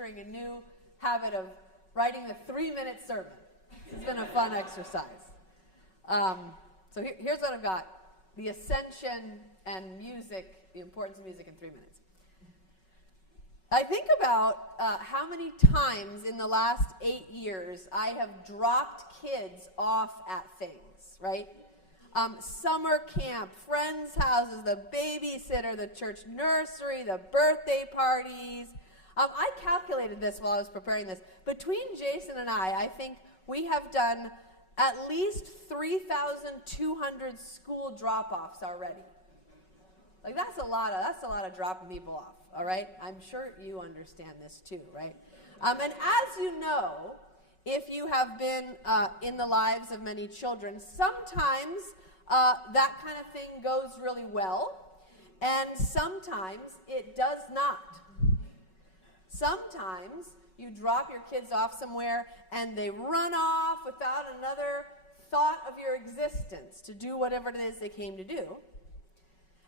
entering a new habit of writing the 3-minute sermon. It's been a fun exercise. So here's what I've got. The ascension and music, the importance of music in 3 minutes. I think about how many times in the last 8 years I have dropped kids off at things, right? Summer camp, friends' houses, the babysitter, the church nursery, the birthday parties. I calculated this while I was preparing this. Between Jason and I think we have done at least 3,200 school drop-offs already. Like that's a lot of dropping people off, all right? I'm sure you understand this too, right? And as you know, if you have been in the lives of many children, sometimes that kind of thing goes really well, and sometimes it does not. Sometimes you drop your kids off somewhere and they run off without another thought of your existence to do whatever it is they came to do.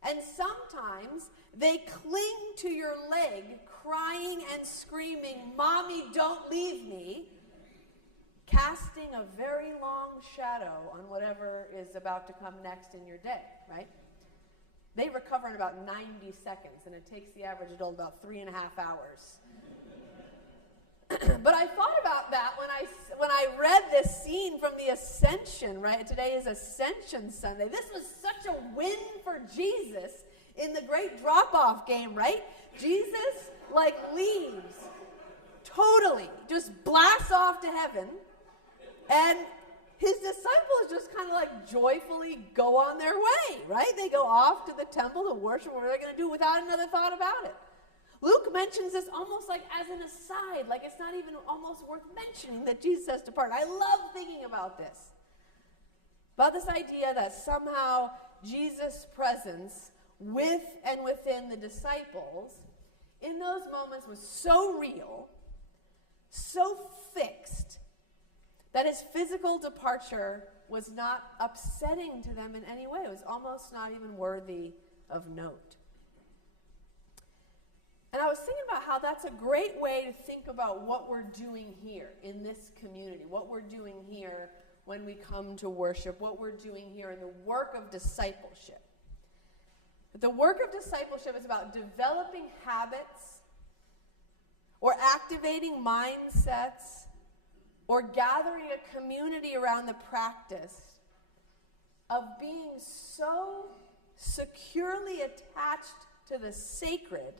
And sometimes they cling to your leg, crying and screaming, "Mommy, don't leave me," casting a very long shadow on whatever is about to come next in your day, right? They recover in about 90 seconds, and it takes the average adult about 3.5 hours. But I thought about that when I read this scene from the Ascension, right? Today is Ascension Sunday. This was such a win for Jesus in the great drop-off game, right? Jesus, leaves. Totally. Just blasts off to heaven. And his disciples just kind of joyfully go on their way, right? They go off to the temple to worship what they're going to do without another thought about it. Luke mentions this almost as an aside, it's not even almost worth mentioning that Jesus has departed. I love thinking about this. About this idea that somehow Jesus' presence with and within the disciples in those moments was so real, so fixed, that his physical departure was not upsetting to them in any way. It was almost not even worthy of note. And I was thinking about how that's a great way to think about what we're doing here in this community, what we're doing here when we come to worship, what we're doing here in the work of discipleship. The work of discipleship is about developing habits or activating mindsets or gathering a community around the practice of being so securely attached to the sacred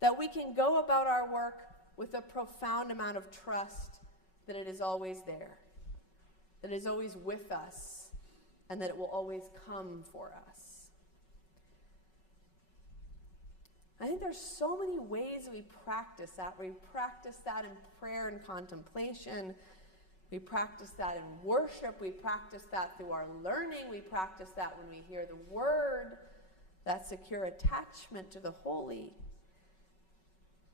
that we can go about our work with a profound amount of trust that it is always there, that it is always with us, and that it will always come for us. I think there's so many ways we practice that. We practice that in prayer and contemplation. We practice that in worship. We practice that through our learning. We practice that when we hear the word, that secure attachment to the holy.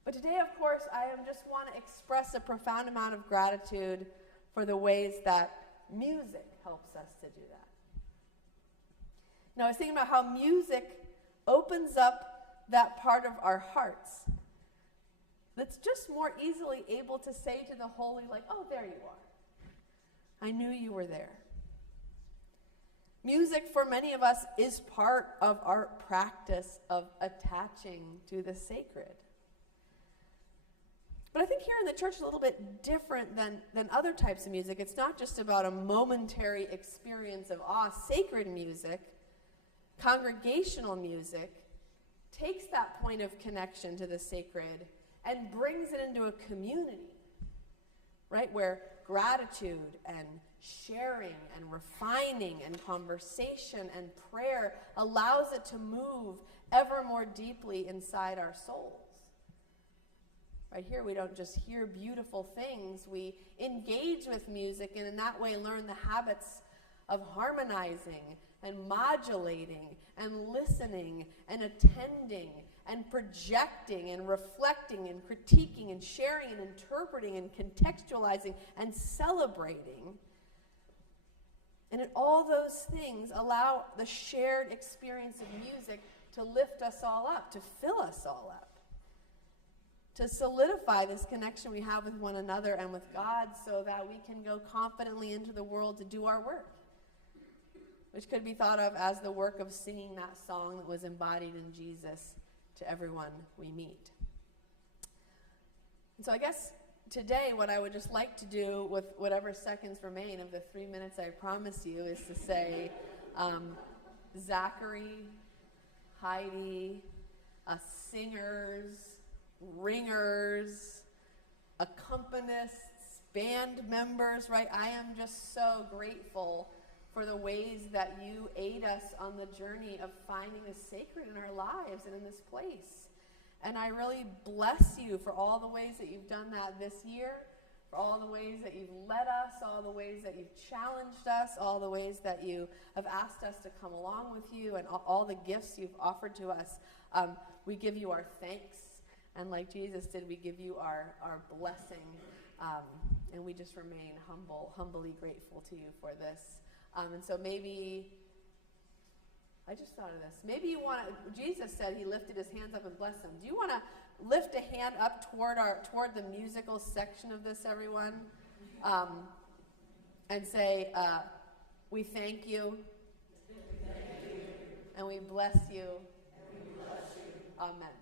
But today, of course, I just want to express a profound amount of gratitude for the ways that music helps us to do that. I was thinking about how music opens up that part of our hearts that's just more easily able to say to the holy, "Oh, there you are. I knew you were there." Music, for many of us, is part of our practice of attaching to the sacred. But I think here in the church, it's a little bit different than other types of music. It's not just about a momentary experience of awe. Sacred music, congregational music, takes that point of connection to the sacred and brings it into a community, right, where gratitude and sharing and refining and conversation and prayer allows it to move ever more deeply inside our souls. Right here, we don't just hear beautiful things. We engage with music and in that way learn the habits of harmonizing and modulating and listening and attending and projecting and reflecting and critiquing and sharing and interpreting and contextualizing and celebrating. And all those things allow the shared experience of music to lift us all up, to fill us all up. to solidify this connection we have with one another and with God so that we can go confidently into the world to do our work, which could be thought of as the work of singing that song that was embodied in Jesus to everyone we meet. And so I guess today what I would just like to do with whatever seconds remain of the 3 minutes I promise you is to say, Zachary, Heidi, singers, ringers, accompanists, band members, right? I am just so grateful for the ways that you aid us on the journey of finding the sacred in our lives and in this place. And I really bless you for all the ways that you've done that this year, for all the ways that you've led us, all the ways that you've challenged us, all the ways that you have asked us to come along with you, and all the gifts you've offered to us. We give you our thanks, and like Jesus did, we give you our blessing, and we just remain humbly grateful to you for this. And so maybe, I just thought of this, maybe you want to, Jesus said he lifted his hands up and blessed them. Do you want to lift a hand up toward the musical section of this, everyone? And say, we thank you, and we bless you. Amen.